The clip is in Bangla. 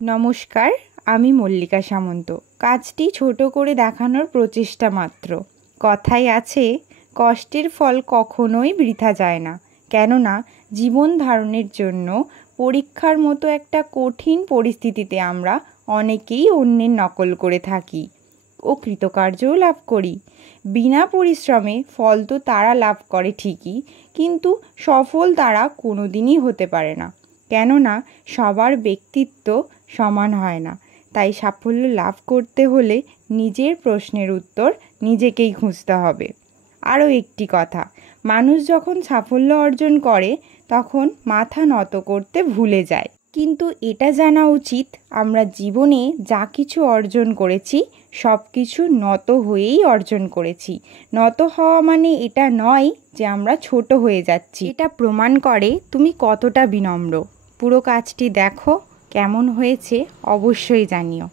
নমস্কার, আমি মল্লিকা সামন্ত। কাজটি ছোট করে দেখানোর প্রচেষ্টা মাত্র। কথায় আছে, কষ্টের ফল কখনোই বৃথা যায় না। কেননা জীবন ধারণের জন্য পরীক্ষার মতো একটা কঠিন পরিস্থিতিতে আমরা অনেকেই অন্যের নকল করে থাকি ও কৃতকার্যও লাভ করি। বিনা পরিশ্রমে ফল তো তারা লাভ করে ঠিকই, কিন্তু সফল তারা কোনোদিনই হতে পারে না। কেননা সবার ব্যক্তিত্ব সমান হয় না। তাই সাফল্য লাভ করতে হলে নিজের প্রশ্নের উত্তর নিজেকেই খুঁজতে হবে। আরও একটি কথা, মানুষ যখন সাফল্য অর্জন করে তখন মাথা নত করতে ভুলে যায়। কিন্তু এটা জানা উচিত, আমরা জীবনে যা কিছু অর্জন করেছি সব কিছু নত হয়েই অর্জন করেছি। নত হওয়া মানে এটা নয় যে আমরা ছোট হয়ে যাচ্ছি। এটা প্রমাণ করে তুমি কতটা বিনম্র। পুরো কাজটি দেখো, কেমন হয়েছে অবশ্যই জানিও।